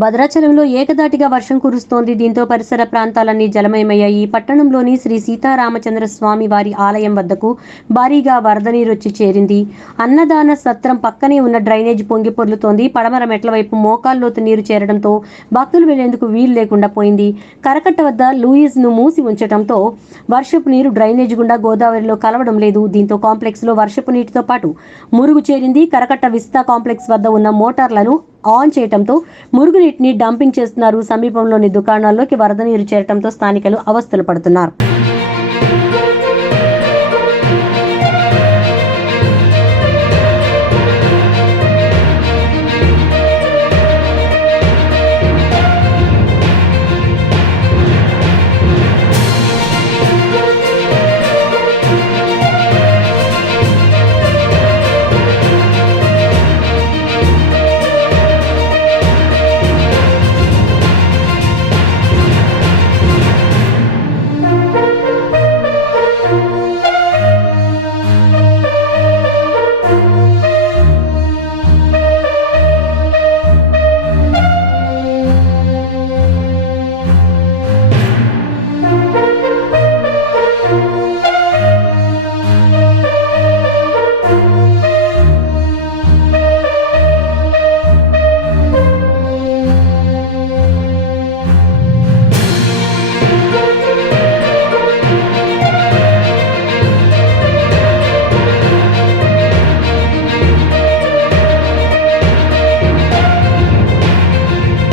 భద్రాచలంలో ఏకధాటిగా వర్షం కురుస్తోంది. దీంతో పరిసర ప్రాంతాలన్నీ జలమయమయ్యాయి. పట్టణంలోని శ్రీ సీతారామచంద్ర స్వామి వారి ఆలయం వద్దకు భారీగా వరద నీరొచ్చి చేరింది. అన్నదాన సత్రం పక్కనే ఉన్న డ్రైనేజ్ పొంగి పొర్లుతోంది. పడమర మెట్ల వైపు మోకాల్లోతు నీరు చేరడంతో భక్తులు వెళ్లేందుకు వీలు లేకుండా పోయింది. కరకట్ట వద్ద లూయిస్ ను మూసి ఉంచడంతో వర్షపు నీరు డ్రైనేజ్ గుండా గోదావరిలో కలవడం లేదు. దీంతో కాంప్లెక్స్ లో వర్షపు నీటితో పాటు మురుగు చేరింది. కరకట్ట విస్తా కాంప్లెక్స్ వద్ద ఉన్న మోటార్లను ఆన్ చేయడంతో మురుగునీటిని డంపింగ్ చేస్తున్నారు. సమీపంలోని దుకాణాల్లోకి వరద నీరు చేరడంతో స్థానికులు అవస్థలు పడుతున్నారు.